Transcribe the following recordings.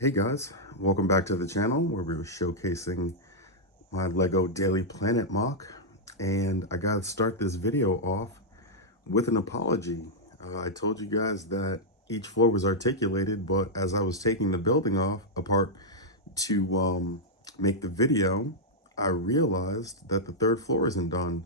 Hey guys, welcome back to the channel where we were showcasing my Lego Daily Planet mock. And I gotta start this video off with an apology. I told you guys that each floor was articulated, but as I was taking the building apart to make the video, I realized that the third floor isn't done.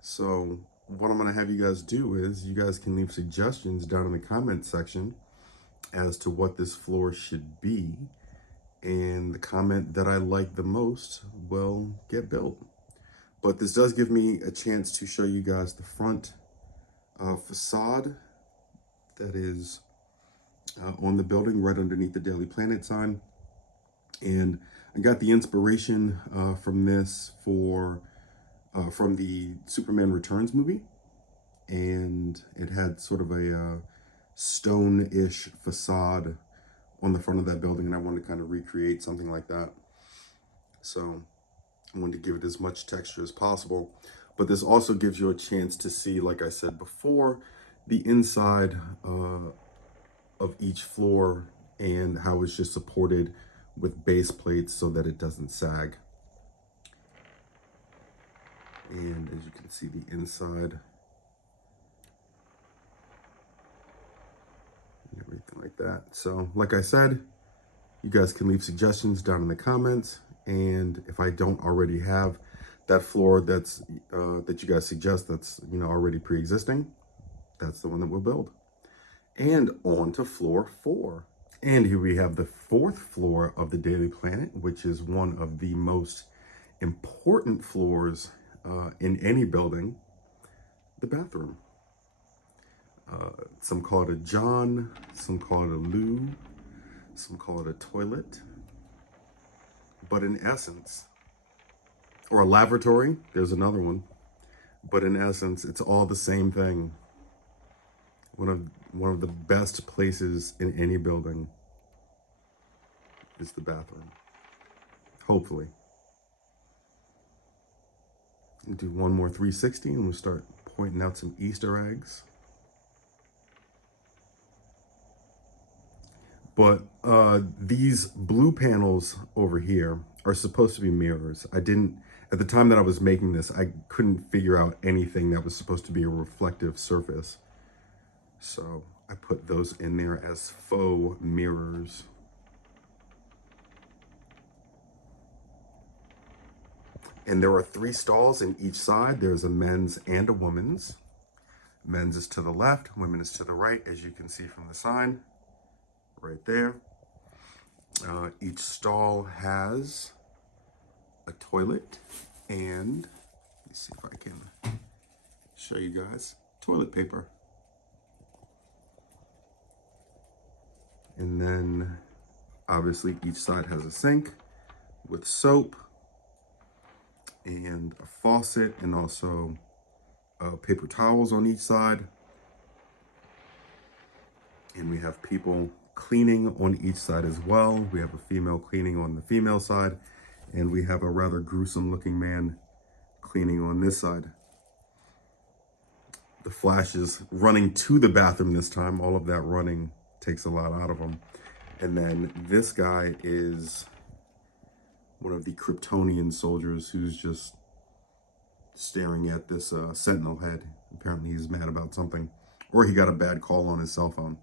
So what I'm gonna have you guys do is you guys can leave suggestions down in the comment section as to what this floor should be, and the comment that I like the most will get built. But this does give me a chance to show you guys the front facade that is on the building right underneath the Daily Planet sign. And I got the inspiration from this from the Superman Returns movie, and it had sort of a stone-ish facade on the front of that building, and I wanted to kind of recreate something like that. So I wanted to give it as much texture as possible. But this also gives you a chance to see, like I said before, the inside of each floor and how it's just supported with base plates so that it doesn't sag. And as you can see, the inside and everything like that. So like I said, you guys can leave suggestions down in the comments, and if I don't already have that floor that you guys suggest that's already pre-existing, that's the one that we'll build. And on to floor 4. And here we have the 4th floor of the Daily Planet, which is one of the most important floors in any building, the bathroom. Some call it a John, some call it a loo, some call it a toilet. But in essence, or a lavatory, there's another one. But in essence, it's all the same thing. One of the best places in any building is the bathroom. Hopefully. We'll do one more 360 and we'll start pointing out some Easter eggs. But these blue panels over here are supposed to be mirrors. At the time that I was making this, I couldn't figure out anything that was supposed to be a reflective surface. So I put those in there as faux mirrors. And there are 3 stalls in each side. There's a men's and a women's. Men's is to the left, women's is to the right, as you can see from the sign right there. Each stall has a toilet and, let me see if I can show you guys, toilet paper. And then obviously each side has a sink with soap and a faucet, and also paper towels on each side. And we have people cleaning on each side as well. We have a female cleaning on the female side, and we have a rather gruesome looking man cleaning on this side. The Flash is running to the bathroom this time. All of that running takes a lot out of him. And then this guy is one of the Kryptonian soldiers who's just staring at this sentinel head. Apparently he's mad about something, or he got a bad call on his cell phone.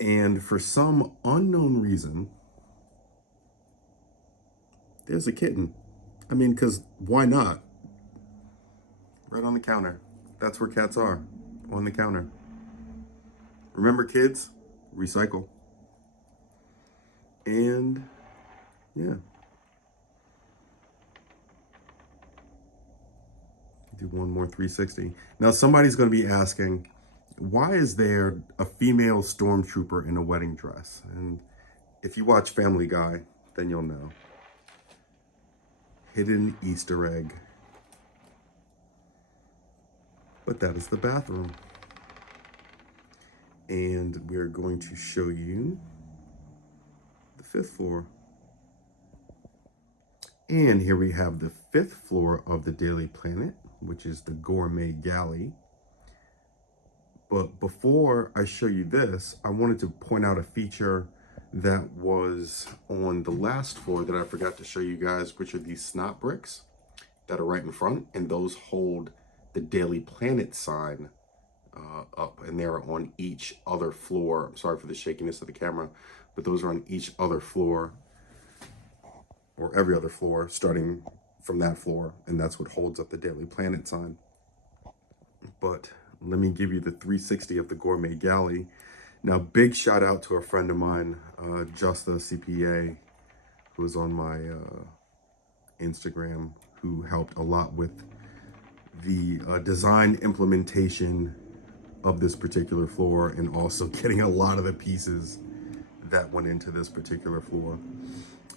And for some unknown reason, there's a kitten. I mean, because why not? Right on the counter. That's where cats are, on the counter. Remember, kids, recycle. And yeah. Do one more 360. Now somebody's going to be asking, why is there a female stormtrooper in a wedding dress? And if you watch Family Guy, then you'll know. Hidden Easter egg. But that is the bathroom. And we're going to show you the 5th floor. And here we have the 5th floor of the Daily Planet, which is the Gourmet Galley. But before I show you this, I wanted to point out a feature that was on the last floor that I forgot to show you guys, which are these snot bricks that are right in front, and those hold the Daily Planet sign up, and they're on each other floor. I'm sorry for the shakiness of the camera, but those are on each other floor, or every other floor, starting from that floor, and that's what holds up the Daily Planet sign. But let me give you the 360 of the Gourmet Galley. Now, big shout out to a friend of mine, JustaCPA, who was on my Instagram, who helped a lot with the design implementation of this particular floor, and also getting a lot of the pieces that went into this particular floor.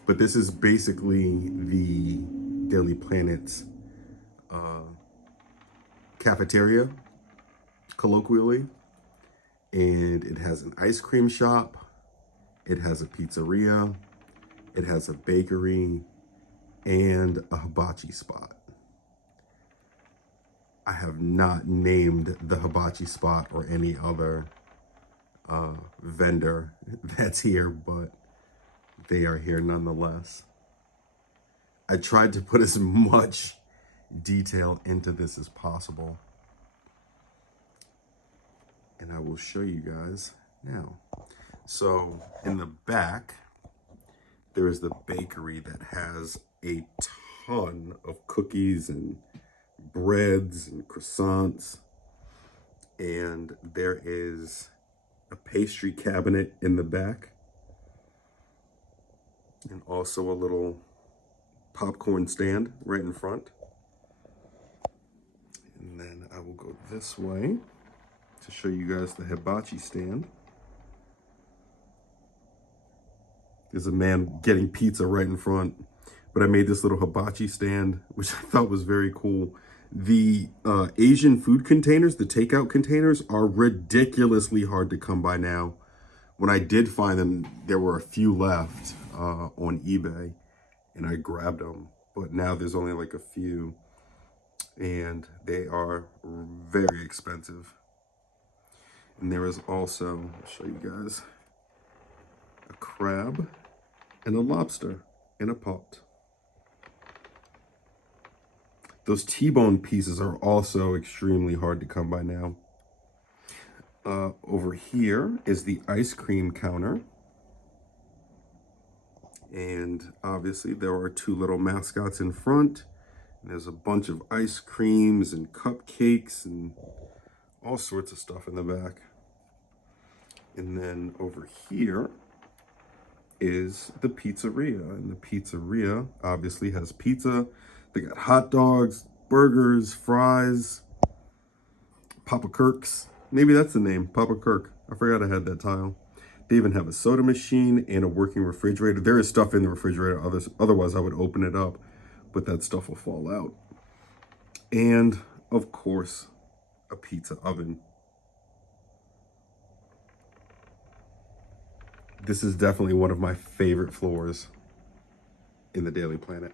But this is basically the Daily Planet's cafeteria, colloquially, and it has an ice cream shop, it has a pizzeria, it has a bakery, and a hibachi spot. I have not named the hibachi spot or any other vendor that's here, but they are here nonetheless. I tried to put as much detail into this as possible, and I will show you guys now. So in the back, there is the bakery that has a ton of cookies and breads and croissants, and there is a pastry cabinet in the back, and also a little popcorn stand right in front. And then I will go this way to show you guys the hibachi stand. There's a man getting pizza right in front, but I made this little hibachi stand, which I thought was very cool. The Asian food containers, the takeout containers, are ridiculously hard to come by now. When I did find them, there were a few left on eBay, and I grabbed them. But now there's only like a few, and they are very expensive. And there is also, I'll show you guys, a crab and a lobster in a pot. Those T-bone pieces are also extremely hard to come by now. Over here is the ice cream counter. And obviously there are two little mascots in front. And there's a bunch of ice creams and cupcakes and all sorts of stuff in the back. And then over here is the pizzeria. And the pizzeria obviously has pizza. They got hot dogs, burgers, fries, Papa Kirk's. Maybe that's the name, Papa Kirk. I forgot I had that tile. They even have a soda machine and a working refrigerator. There is stuff in the refrigerator, otherwise I would open it up, but that stuff will fall out. And of course, a pizza oven. This is definitely one of my favorite floors in the Daily Planet.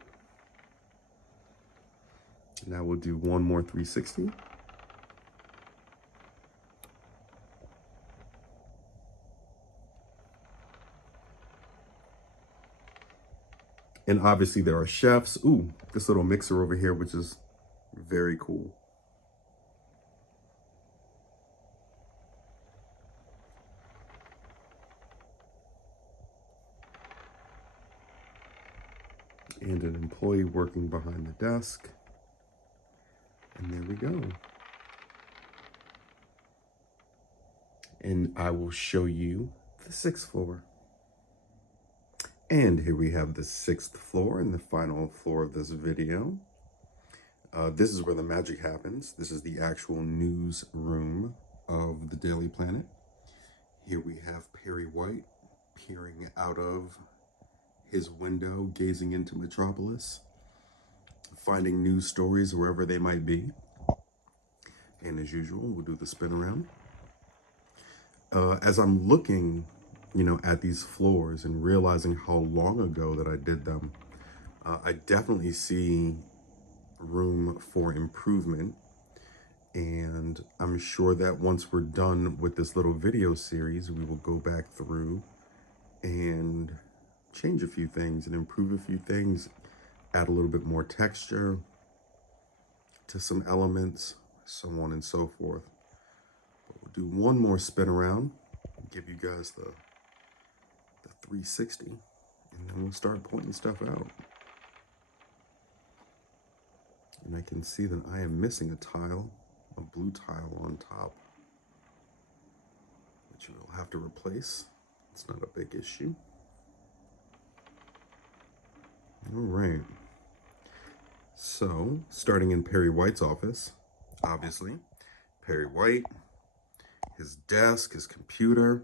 Now we'll do one more 360. And obviously there are chefs. Ooh, this little mixer over here, which is very cool. And an employee working behind the desk. And there we go. And I will show you the 6th floor. And here we have the 6th floor and the final floor of this video. This is where the magic happens. This is the actual news room of the Daily Planet. Here we have Perry White peering out of his window, gazing into Metropolis, finding news stories wherever they might be. And as usual, we'll do the spin around. As I'm looking, at these floors and realizing how long ago that I did them, I definitely see room for improvement. And I'm sure that once we're done with this little video series, we will go back through and change a few things and improve a few things, add a little bit more texture to some elements, so on and so forth. But we'll do one more spin around, give you guys the 360, and then we'll start pointing stuff out. And I can see that I am missing a tile, a blue tile on top, which we'll have to replace. It's not a big issue. All right. So, starting in Perry White's office, obviously, Perry White, his desk, his computer.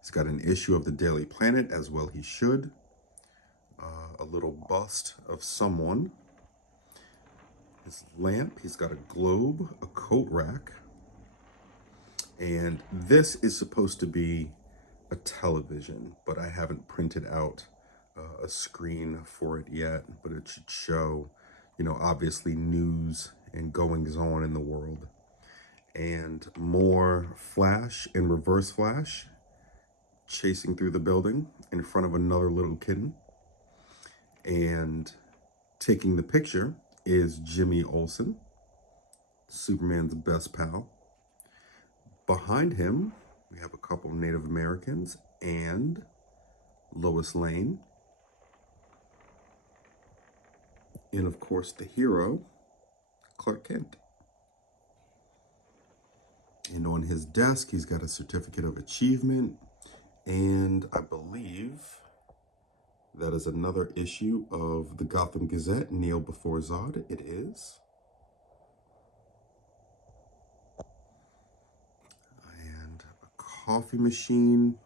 He's got an issue of the Daily Planet, as well he should. A little bust of someone. His lamp, he's got a globe, a coat rack. And this is supposed to be a television, but I haven't printed out a screen for it yet, but it should show, you know, obviously news and goings on in the world. And more flash and reverse flash chasing through the building in front of another little kitten. And taking the picture is Jimmy Olsen, Superman's best pal. Behind him, we have a couple Native Americans and Lois Lane. And of course, the hero, Clark Kent. And on his desk, he's got a certificate of achievement. And I believe that is another issue of the Gotham Gazette, Kneel Before Zod. It is. And a coffee machine.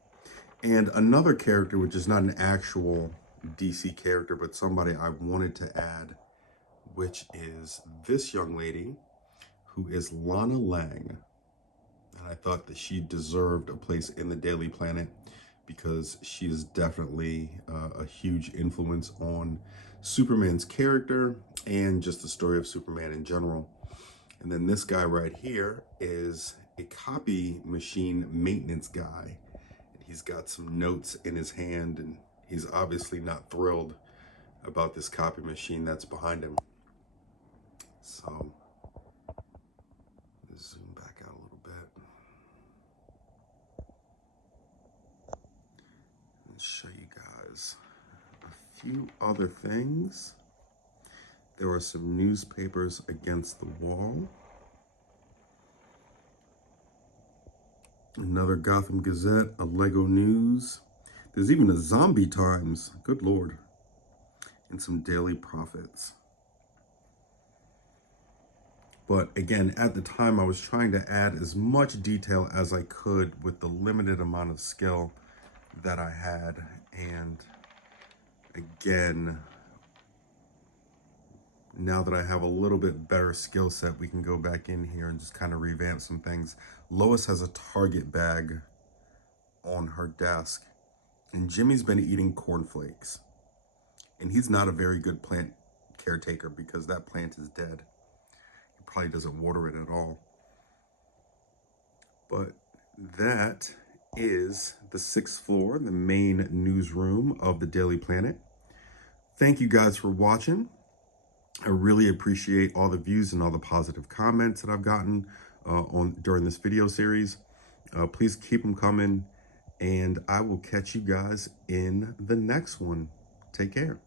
And another character, which is not an actual DC character, but somebody I wanted to add, which is this young lady, who is Lana Lang. And I thought that she deserved a place in the Daily Planet because she is definitely a huge influence on Superman's character and just the story of Superman in general. And then this guy right here is a copy machine maintenance guy. He's got some notes in his hand, and he's obviously not thrilled about this copy machine that's behind him. So, let's zoom back out a little bit and show you guys a few other things. There are some newspapers against the wall. Another Gotham Gazette, a Lego News. There's even a Zombie Times, good Lord, and some Daily Prophets. But again, at the time, I was trying to add as much detail as I could with the limited amount of skill that I had. And again, now that I have a little bit better skill set, we can go back in here and just kind of revamp some things. Lois has a Target bag on her desk, and Jimmy's been eating cornflakes. And he's not a very good plant caretaker because that plant is dead. He probably doesn't water it at all. But that is the 6th floor, the main newsroom of the Daily Planet. Thank you guys for watching. I really appreciate all the views and all the positive comments that I've gotten during this video series. Please keep them coming, and I will catch you guys in the next one. Take care.